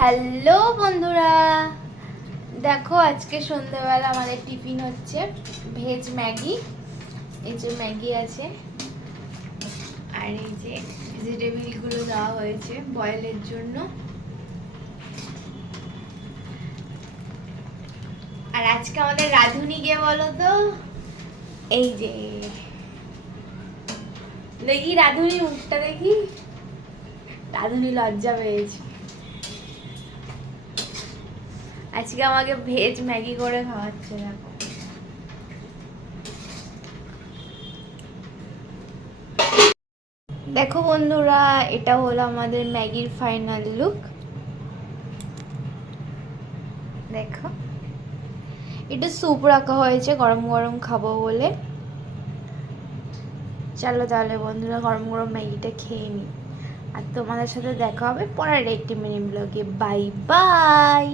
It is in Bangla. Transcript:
হ্যালো বন্ধুরা, দেখো আজকে সন্ধ্যেবেলা আমাদের টিফিন হচ্ছে ভেজ ম্যাগি। এই যে ম্যাগি আছে, আর এই যে ভেজিটেবিলগুলো দেওয়া হয়েছে বয়েলের জন্য। আর আজকে আমাদের রাঁধুনি কে বলো তো? এই যে দেখি রাঁধুনি মুখটা দেখি, রাঁধুনি লজ্জা পেয়েছে। আজকে আমাকে ভেজ ম্যাগি করে খাওয়াচ্ছে। দেখো দেখো বন্ধুরা, এটা হলো আমাদের ম্যাগির ফাইনাল লুক। দেখো, এটা স্যুপ রাখা হয়েছে গরম গরম খাবো বলে। চলো তাহলে বন্ধুরা, গরম গরম ম্যাগিটা খেয়ে নিই। আর তোমাদের সাথে দেখা হবে পরের একটি মিনি ব্লগে। Bye bye.